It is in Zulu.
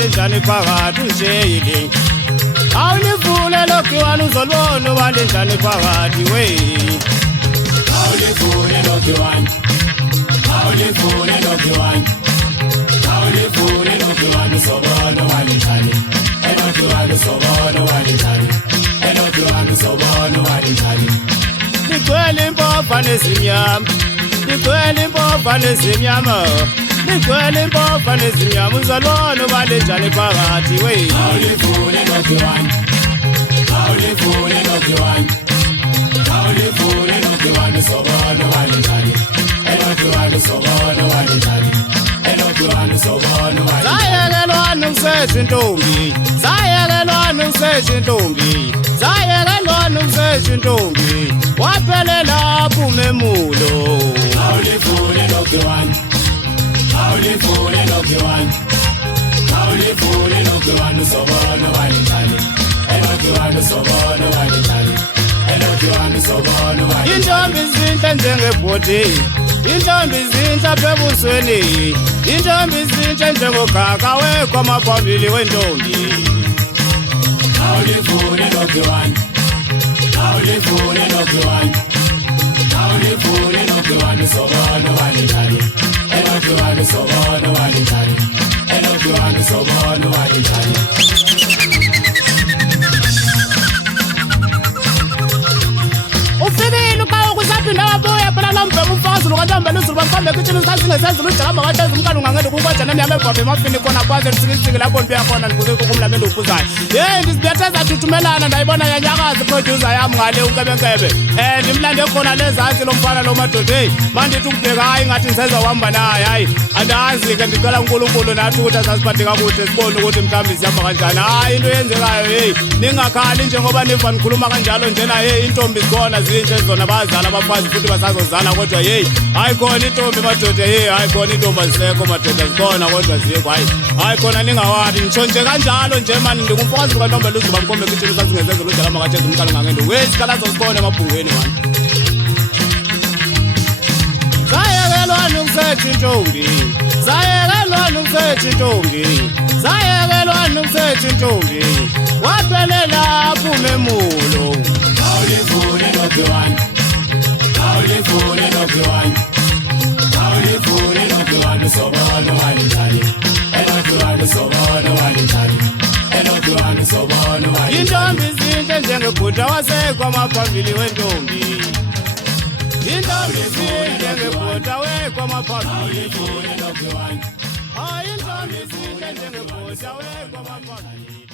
balenjani phakathi unjeyile awulivule lokhiwane uzolibona balenjani phakathi we awulivule lokhiwane awulivule lokhiwane awulivule lokhiwane uzobona balenjani elokhiwane uzobona balenjani elokhiwane uzobona balenjani ligcwele impova nezimnyama ligcwele impova nezimnyama ligcwele impova nezimnyama uzolibona balenjani phakathi we awulivule lokhiwane awulivule lokhiwane awulivule lokhiwane uzobona balenjani elokhiwane uzobona balenjani elokhiwane uzobona balenjani zayekelwana ukusesha intombi zayekelwana ukusesha intombi zayekelwana ukusesha intombi waphelela umemulo awulivule lokhiwane awulivule lokhiwane awulivule lokhiwane uzobona balenjani elokhiwane uzobona balenjani elokhiwane uzobona balenjani intombi zinhle njengebhodi intombi zinhle apha ebusweni intombi zinhle njengogaka wekwamaphambili wentombi awulivule lokhiwane awulivule lokhiwane awulivule lokhiwane uzobona balenjani elokhiwane uzobona balenjani elokhiwane uzobona balenjani ufikile uqala ukusaphinda wabuya phela lombheka umfazi lokantambela uzulu bamhambe kitchen usasingesenzela ujama ngatheza umkalo ungangende kunkoja nami yami ebhabhe emafini khona kwaze lisikisiki lapho ndibuya khona ndibukeka kumlameli ubuzayo yeyi ndizibetheza thuthumelana ndayibona yanyakazi producer yami ngale unkebenkebe ndimlande khona lezansi lo mfana lo madoda heyi mandithi ukubheka hayi ngathi ngiseza uhamba naye hayi andazi-ke ndicela unkulunkulu nathi ukuthi asasiphathe kakuhle sibone ukuthi mhlawumbe sihamba kanjani hayi into eyenzekayo heyi ningakhali njengoba niva nikhuluma kanjalo njena heyi intombi zikhona zinhle zona bayazala abafazi futhi basazozala kodwa yeyi hayi khona intombi madoda yeyi hayi khona intombi azisekho madoda zikhona kodwa zikho hayi khona ningawali ngisho nje kanjalo nje mani ndingumfokazi lukantombela uzuba mkhombe kitchen usasingezenzela udala makatsheza umkalo ngangendo wesikhalazo sibone emabhungweni mani zayekelwana ukusetsha intombi zayekelwana ukusetsha intombi zayekelwana ukusetsha intombi waphelela umemulo awulivule lokhiwane awulivule lokhiwane awulivule lokhiwane uzobona balenjani elokhiwane uzobona balenjani elokhiwane uzobona balenjani intombi zinhle njengebhuda wasekwamaphambili wentombi intombi zinhle ngebhuda wekwamaphambili intombi zinhle njengebhuda wekwamaphambili